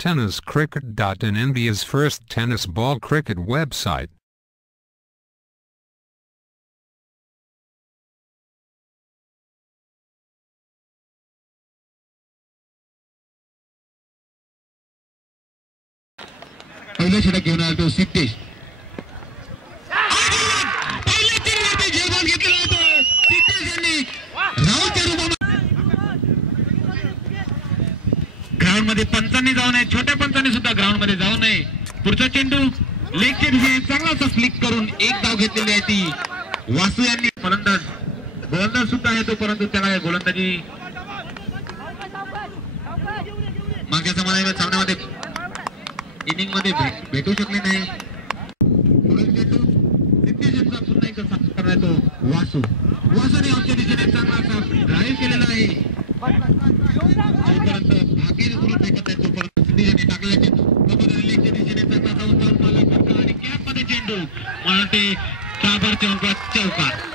tenniscricket.in, India's first tennis ball cricket website. पहिले षटक घेऊन आला तो सिद्धेश. ग्राउंड मध्ये पंचांनी जाऊ नये, छोट्या पंचांनी सुद्धा ग्राउंड मध्ये जाऊ नये. पुढचा चेंडू लेगच्या दिशेने चांगलासा फ्लिक करून एक धाव घेतलेली आहे ती वासू यांनी. गोलंदाज सुद्धा आहे तो, परंतु त्याला गोलंदाजी मागच्या सामन्यामध्ये इनिंग मध्ये भेटू शकले नाही. पुन्हा एकदा साफ करणार तो वासूने आमच्या दिशेने चांगला ड्राईव्ह केलेला आहे. जोपर्यंत भागेने सुरू फेकत आहे तोपर्यंत सिद्धीने टाकलेला चेंडू तोपर्यंत लेगच्या दिशेने चांगला जाऊन आणि कॅप मध्ये चेंडू मला ते 4 चौकार.